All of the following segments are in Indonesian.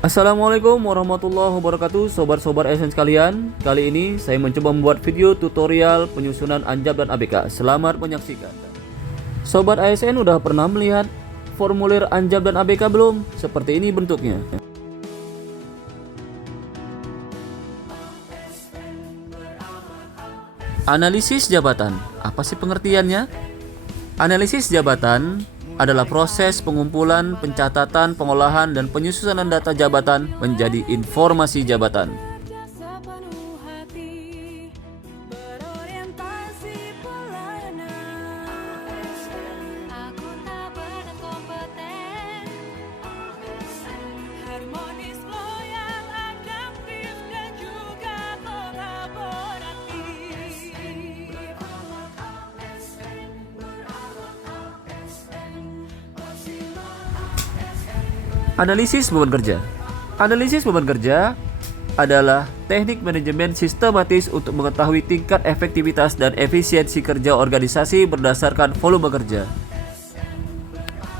Assalamualaikum warahmatullahi wabarakatuh, sobat-sobat ASN sekalian. Kali ini saya mencoba membuat video tutorial penyusunan Anjab dan ABK. Selamat menyaksikan. Sobat ASN udah pernah melihat formulir Anjab dan ABK belum? Seperti ini bentuknya. Analisis jabatan, apa sih pengertiannya? Analisis jabatan adalah proses pengumpulan, pencatatan, pengolahan, dan penyusunan data jabatan menjadi informasi jabatan. Analisis beban kerja. Analisis beban kerja adalah teknik manajemen sistematis untuk mengetahui tingkat efektivitas dan efisiensi kerja organisasi berdasarkan volume kerja.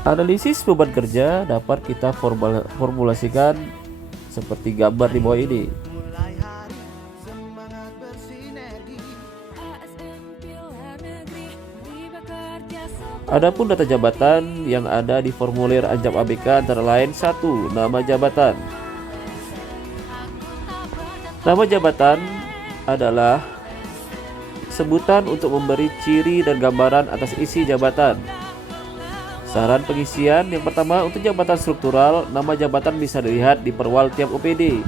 Analisis beban kerja dapat kita formulasikan seperti gambar di bawah ini. Adapun data jabatan yang ada di formulir Anjab ABK antara lain: 1. Nama jabatan. Nama jabatan adalah sebutan untuk memberi ciri dan gambaran atas isi jabatan. Saran pengisian: yang pertama, untuk jabatan struktural, nama jabatan bisa dilihat di perwal tiap OPD.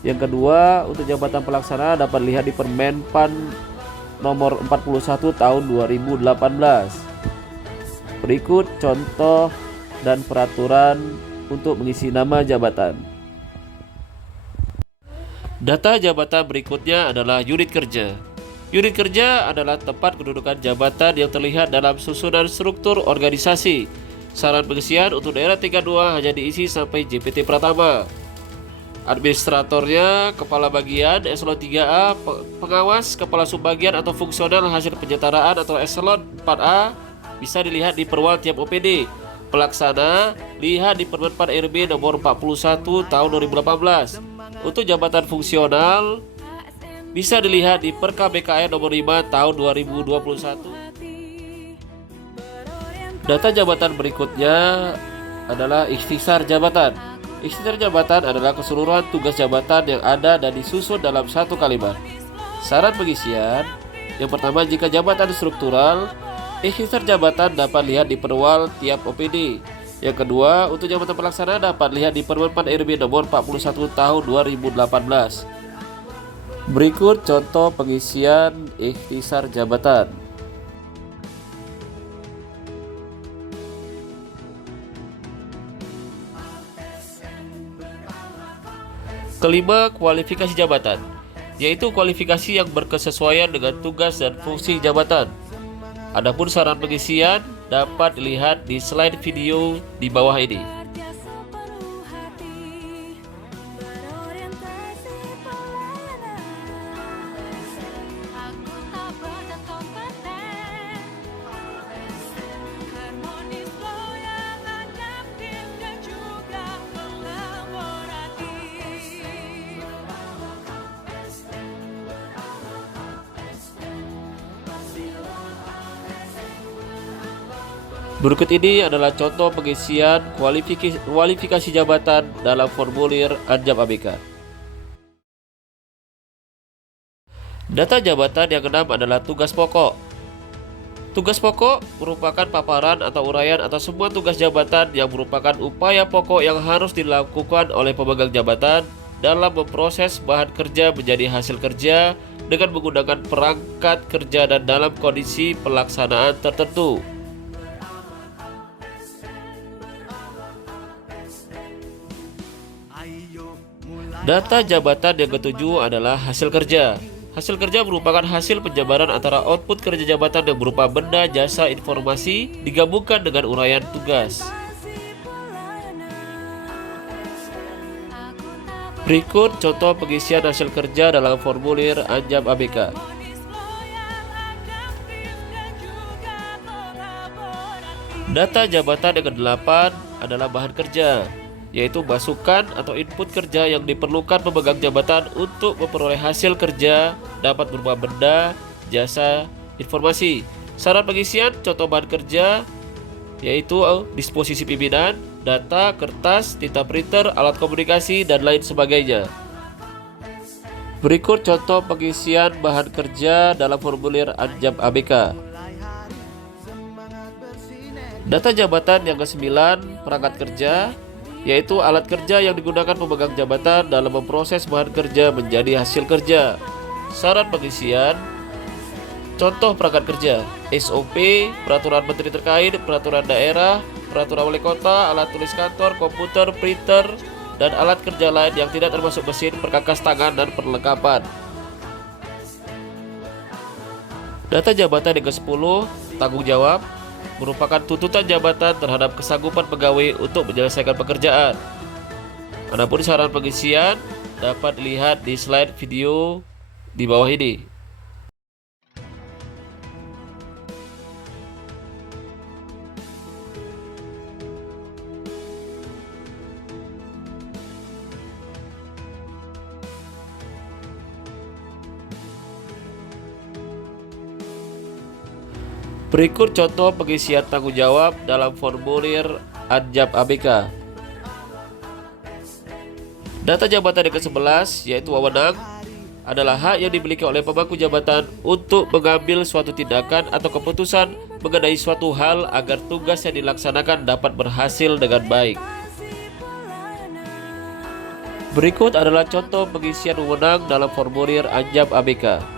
Yang kedua, untuk jabatan pelaksana dapat dilihat di Permenpan nomor 41 tahun 2018. Berikut contoh dan peraturan untuk mengisi nama jabatan. Data jabatan berikutnya adalah unit kerja. Unit kerja adalah tempat kedudukan jabatan yang terlihat dalam susunan struktur organisasi. Saran pengisian untuk daerah tingkat 2 hanya diisi sampai JPT Pratama. Administratornya kepala bagian eselon 3A, pengawas kepala subbagian atau fungsional hasil penyetaraan atau eselon 4A bisa dilihat di perwal tiap OPD. Pelaksana lihat di Permenpan RB nomor 41 tahun 2018. Untuk jabatan fungsional bisa dilihat di Perka BKN nomor 5 tahun 2021. Data jabatan berikutnya adalah ikhtisar jabatan. Ikhtisar jabatan adalah keseluruhan tugas jabatan yang ada dan disusun dalam satu kalimat. Saran pengisian: yang pertama, jika jabatan struktural, ikhtisar jabatan dapat lihat di perwal tiap OPD. Yang kedua, untuk jabatan pelaksana dapat lihat di Permenpan RB nomor 41 tahun 2018. Berikut contoh pengisian ikhtisar jabatan. Kelima, kualifikasi jabatan, yaitu kualifikasi yang berkesesuaian dengan tugas dan fungsi jabatan. Adapun saran pengisian dapat dilihat di slide video di bawah ini. Berikut ini adalah contoh pengisian kualifikasi jabatan dalam formulir Anjab ABK. Data jabatan yang keenam adalah tugas pokok. Tugas pokok merupakan paparan atau uraian atas semua tugas jabatan yang merupakan upaya pokok yang harus dilakukan oleh pemegang jabatan dalam memproses bahan kerja menjadi hasil kerja dengan menggunakan perangkat kerja dan dalam kondisi pelaksanaan tertentu. Data jabatan yang ketujuh adalah hasil kerja. Hasil kerja merupakan hasil penjabaran antara output kerja jabatan yang berupa benda, jasa, informasi digabungkan dengan uraian tugas. Berikut contoh pengisian hasil kerja dalam formulir Anjab ABK. Data jabatan yang ke-8 adalah bahan kerja. yaitu masukan atau input kerja yang diperlukan pemegang jabatan untuk memperoleh hasil kerja, dapat berupa benda, jasa, informasi. Saran pengisian contoh bahan kerja yaitu disposisi pimpinan, data, kertas, tinta printer, alat komunikasi, dan lain sebagainya. Berikut contoh pengisian bahan kerja dalam formulir Anjab ABK. Data jabatan yang ke-9, perangkat kerja, yaitu alat kerja yang digunakan pemegang jabatan dalam memproses bahan kerja menjadi hasil kerja. Saran pengisian contoh perangkat kerja: SOP, peraturan menteri terkait, peraturan daerah, peraturan wali kota, alat tulis kantor, komputer, printer, dan alat kerja lain yang tidak termasuk mesin, perkakas tangan, dan perlengkapan. Data jabatan yang ke-10, tanggung jawab, merupakan tuntutan jabatan terhadap kesanggupan pegawai untuk menyelesaikan pekerjaan. Adapun saran pengisian dapat dilihat di slide video di bawah ini. Berikut contoh pengisian tanggung jawab dalam formulir Anjab ABK. Data jabatan yang ke-11, yaitu wewenang, adalah hak yang dimiliki oleh pemangku jabatan untuk mengambil suatu tindakan atau keputusan mengenai suatu hal agar tugas yang dilaksanakan dapat berhasil dengan baik. Berikut adalah contoh pengisian wewenang dalam formulir Anjab ABK.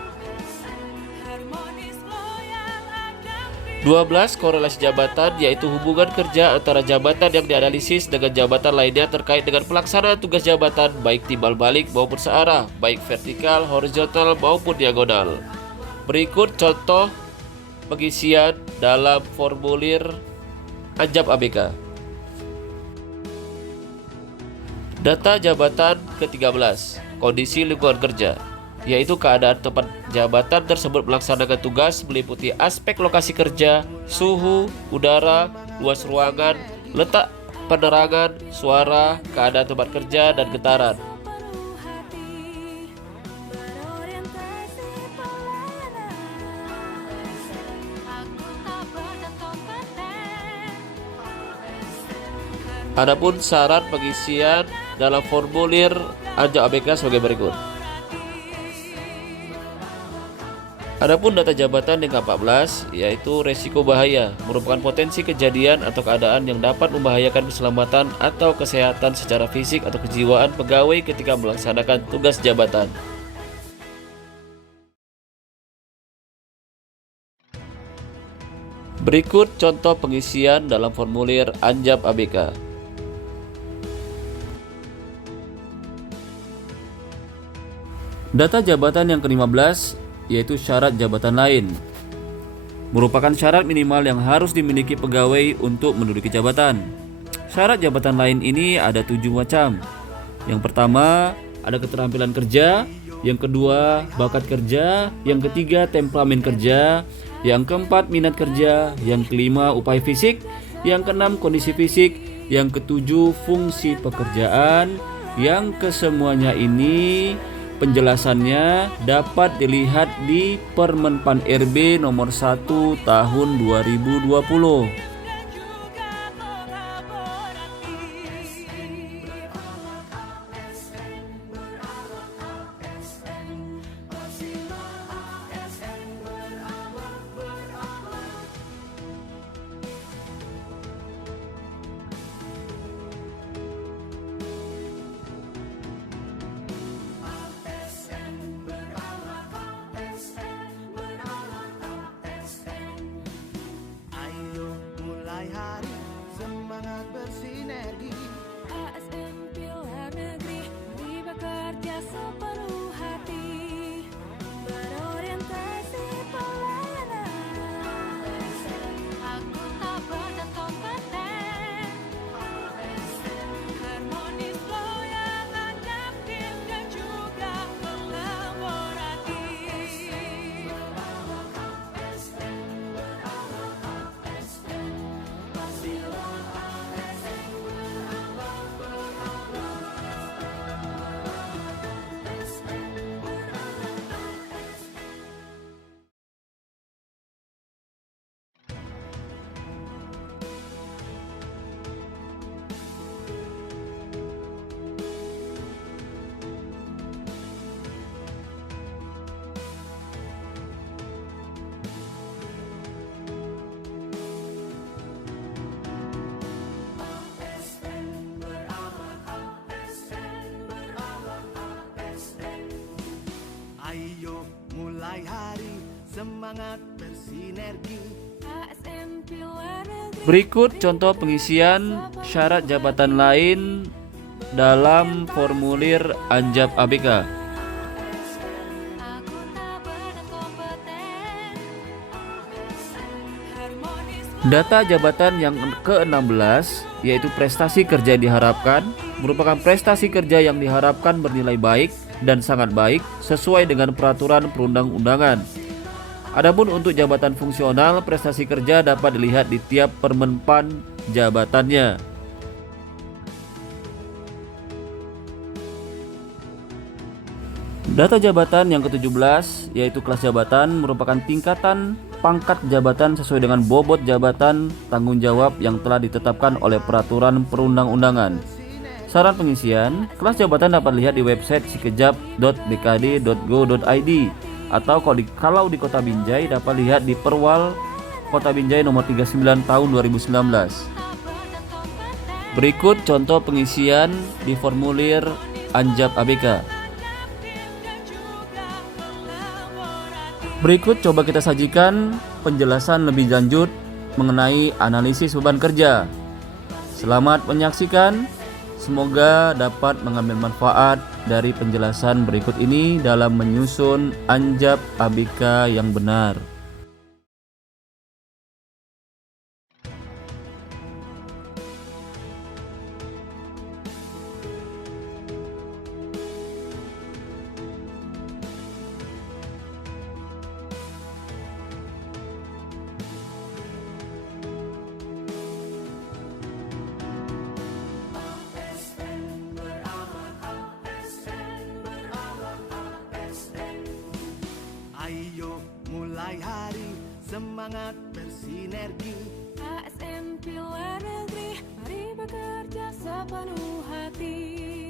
12. Korelasi jabatan, yaitu hubungan kerja antara jabatan yang dianalisis dengan jabatan lainnya terkait dengan pelaksanaan tugas jabatan baik timbal balik maupun searah, baik vertikal, horizontal maupun diagonal. Berikut contoh pengisian dalam formulir Anjab ABK. Data jabatan ke-13, kondisi lingkungan kerja, yaitu keadaan tempat jabatan tersebut melaksanakan tugas meliputi aspek lokasi kerja, suhu, udara, luas ruangan, letak penerangan, suara, keadaan tempat kerja, dan getaran. Adapun saran pengisian dalam formulir Anjab ABK sebagai berikut. Adapun data jabatan yang ke-14, yaitu resiko bahaya, merupakan potensi kejadian atau keadaan yang dapat membahayakan keselamatan atau kesehatan secara fisik atau kejiwaan pegawai ketika melaksanakan tugas jabatan. Berikut contoh pengisian dalam formulir Anjab ABK. Data jabatan yang ke-15, yaitu syarat jabatan lain, merupakan syarat minimal yang harus dimiliki pegawai untuk menduduki jabatan. Syarat jabatan lain ini ada 7 macam. Yang pertama, ada keterampilan kerja. Yang kedua, bakat kerja. Yang ketiga, temperamen kerja. Yang keempat, minat kerja. Yang kelima, upaya fisik. Yang keenam, kondisi fisik. Yang ketujuh, fungsi pekerjaan. Yang kesemuanya ini penjelasannya dapat dilihat di Permenpan RB nomor 1 tahun 2020. semangat bersinergi. Berikut contoh pengisian syarat jabatan lain dalam formulir Anjab ABK. Data jabatan yang ke-16 yaitu prestasi kerja yang diharapkan merupakan prestasi kerja yang diharapkan bernilai baik dan sangat baik sesuai dengan peraturan perundang-undangan. Adapun untuk jabatan fungsional, prestasi kerja dapat dilihat di tiap permenpan jabatannya. Data jabatan yang ke-17 yaitu kelas jabatan merupakan tingkatan pangkat jabatan sesuai dengan bobot jabatan tanggung jawab yang telah ditetapkan oleh peraturan perundang-undangan. Saran pengisian, kelas jabatan dapat dilihat di website sikejab.bkd.go.id atau kalau di Kota Binjai dapat lihat di Perwal Kota Binjai nomor 39 tahun 2019. Berikut contoh pengisian di formulir Anjab ABK. Berikut coba kita sajikan penjelasan lebih lanjut mengenai analisis beban kerja. Selamat menyaksikan. Semoga dapat mengambil manfaat dari penjelasan berikut ini dalam menyusun Anjab ABK yang benar. Ayo mulai hari, semangat bersinergi. ASN Pilar Negeri, mari bekerja sepenuh hati.